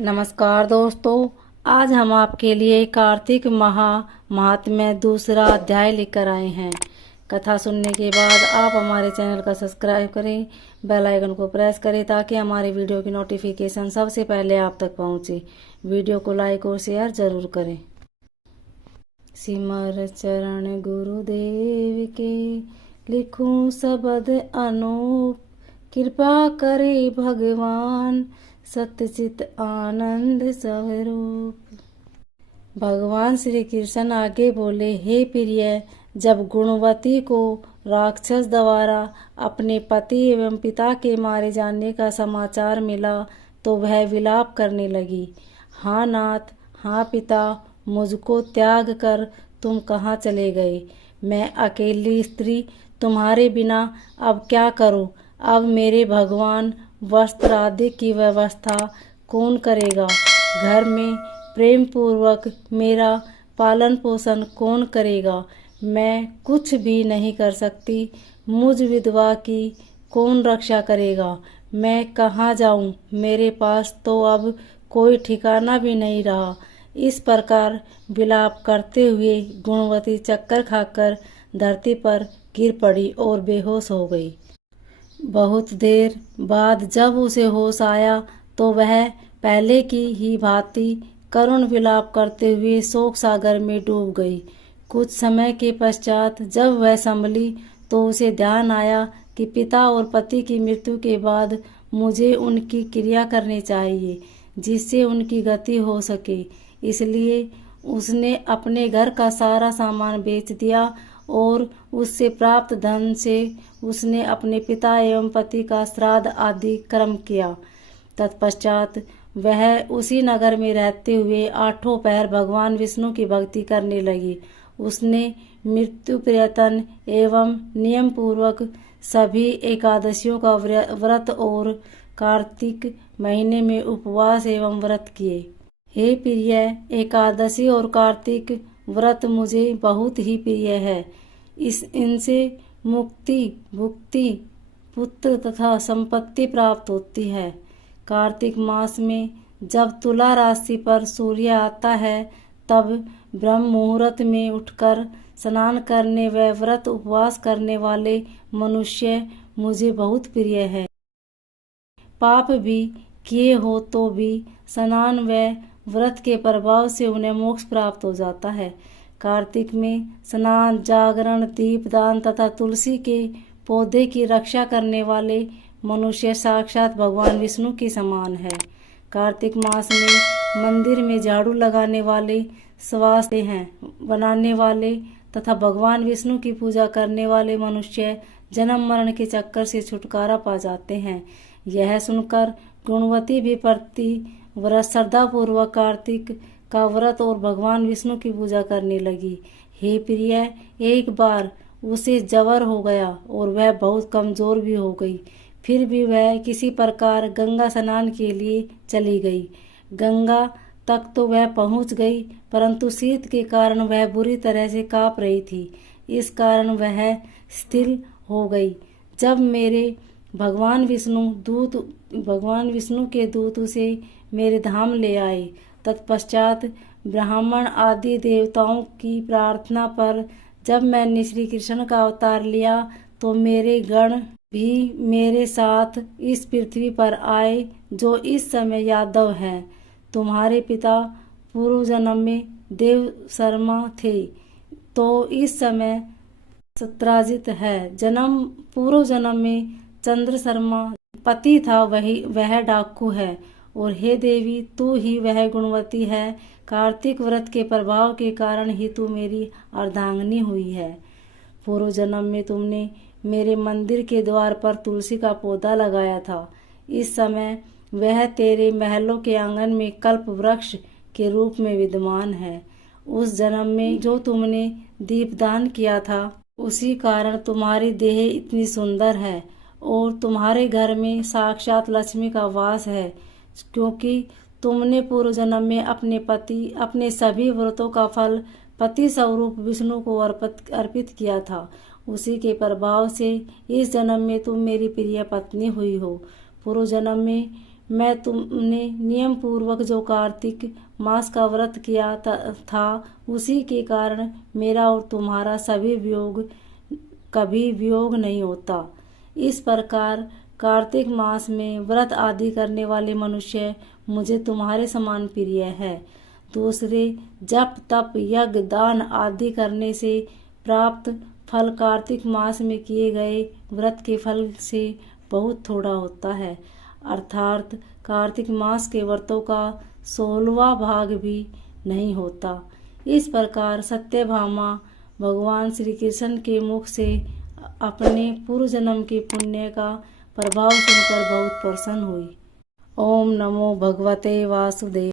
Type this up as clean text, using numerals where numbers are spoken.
नमस्कार दोस्तों, आज हम आपके लिए कार्तिक महात्म्य दूसरा अध्याय लेकर आए हैं। कथा सुनने के बाद आप हमारे चैनल का सब्सक्राइब करें, बेल आइकन को प्रेस करें ताकि हमारे वीडियो की नोटिफिकेशन सबसे पहले आप तक पहुंचे। वीडियो को लाइक और शेयर जरूर करें। सिमर चरण गुरुदेव के, लिखूं शब्द अनूप, कृपा करे भगवान, सत्यचित आनंद स्वरूप। भगवान श्री कृष्ण आगे बोले, हे प्रिय, जब गुणवती को राक्षस द्वारा अपने पति एवं पिता के मारे जाने का समाचार मिला तो वह विलाप करने लगी। हाँ नाथ, हाँ पिता, मुझको त्याग कर तुम कहाँ चले गए? मैं अकेली स्त्री तुम्हारे बिना अब क्या करूं? अब मेरे भगवान, वस्त्र आदि की व्यवस्था कौन करेगा? घर में प्रेम पूर्वक मेरा पालन पोषण कौन करेगा? मैं कुछ भी नहीं कर सकती। मुझ विधवा की कौन रक्षा करेगा? मैं कहाँ जाऊं? मेरे पास तो अब कोई ठिकाना भी नहीं रहा। इस प्रकार विलाप करते हुए गुणवती चक्कर खाकर धरती पर गिर पड़ी और बेहोश हो गई। बहुत देर बाद जब उसे होश आया तो वह पहले की ही भांति करुण विलाप करते हुए शोक सागर में डूब गई। कुछ समय के पश्चात जब वह संभली तो उसे ध्यान आया कि पिता और पति की मृत्यु के बाद मुझे उनकी क्रिया करनी चाहिए जिससे उनकी गति हो सके। इसलिए उसने अपने घर का सारा सामान बेच दिया और उससे प्राप्त धन से उसने अपने पिता एवं पति का श्राद्ध आदि कर्म किया। तत्पश्चात वह उसी नगर में रहते हुए 8 पहर भगवान विष्णु की भक्ति करने लगी। उसने मृत्यु प्रयत्न एवं नियम पूर्वक सभी एकादशियों का व्रत और कार्तिक महीने में उपवास एवं व्रत किए। हे प्रिय, एकादशी और कार्तिक व्रत मुझे बहुत ही प्रिय है। इनसे मुक्ति, भुक्ति, पुत्र तथा संपत्ति प्राप्त होती है। कार्तिक मास में जब तुला राशि पर सूर्य आता है तब ब्रह्म मुहूर्त में उठकर स्नान करने व व्रत उपवास करने वाले मनुष्य मुझे बहुत प्रिय है। पाप भी किए हो तो भी स्नान व व्रत के प्रभाव से उन्हें मोक्ष प्राप्त हो जाता है। कार्तिक में स्नान, जागरण, दीपदान तथा तुलसी के पौधे की रक्षा करने वाले मनुष्य साक्षात भगवान विष्णु के समान है। कार्तिक मास में मंदिर में झाड़ू लगाने वाले, स्वास्थ्य हैं बनाने वाले तथा भगवान विष्णु की पूजा करने वाले मनुष्य जन्म मरण के चक्कर से छुटकारा पा जाते हैं। यह सुनकर गुणवती भी प्रति व्रत श्रद्धा पूर्वक कार्तिक का व्रत और भगवान विष्णु की पूजा करने लगी। हे प्रिय, एक बार उसे जवर हो गया और वह बहुत कमजोर भी हो गई। फिर भी वह किसी प्रकार गंगा स्नान के लिए चली गई। गंगा तक तो वह पहुंच गई, परंतु शीत के कारण वह बुरी तरह से कांप रही थी। इस कारण वह स्थिर हो गई। जब मेरे भगवान विष्णु के दूत उसे मेरे धाम ले आए, तत्पश्चात ब्राह्मण आदि देवताओं की प्रार्थना पर जब मैंने श्री कृष्ण का अवतार लिया तो मेरे गण भी मेरे साथ इस पृथ्वी पर आए जो इस समय यादव हैं। तुम्हारे पिता पूर्व जन्म में देव शर्मा थे तो इस समय सत्राजित है। पूर्व जन्म में चंद्र शर्मा पति था, वह डाकू है। और हे देवी, तू ही वह गुणवती है। कार्तिक व्रत के प्रभाव के कारण ही तू मेरी अर्धांगिनी हुई है। पूर्व जन्म में तुमने मेरे मंदिर के द्वार पर तुलसी का पौधा लगाया था। इस समय वह तेरे महलों के आंगन में कल्प वृक्ष के रूप में विद्यमान है। उस जन्म में जो तुमने दीपदान किया था उसी कारण तुम्हारी देह इतनी सुंदर है और तुम्हारे घर में साक्षात लक्ष्मी का वास है, क्योंकि तुमने पूर्व जन्म में अपने सभी व्रतों का फल पति स्वरूप विष्णु को अर्पित किया था। उसी के प्रभाव से इस जन्म में तुम मेरी प्रिय पत्नी हुई हो। पूर्व जन्म में मैं तुमने नियम पूर्वक जो कार्तिक मास का व्रत किया था उसी के कारण मेरा और तुम्हारा कभी वियोग नहीं होता। इस प्रकार कार्तिक मास में व्रत आदि करने वाले मनुष्य मुझे तुम्हारे समान प्रिय है। दूसरे जप तप यज्ञ दान आदि करने से प्राप्त फल कार्तिक मास में किए गए व्रत के फल से बहुत थोड़ा होता है, अर्थात कार्तिक मास के व्रतों का 16वां भाग भी नहीं होता। इस प्रकार सत्यभामा भगवान श्री कृष्ण के मुख से अपने पूर्व जन्म के पुण्य का प्रभाव सुनकर बहुत प्रसन्न हुई। ओम नमो भगवते वासुदेव।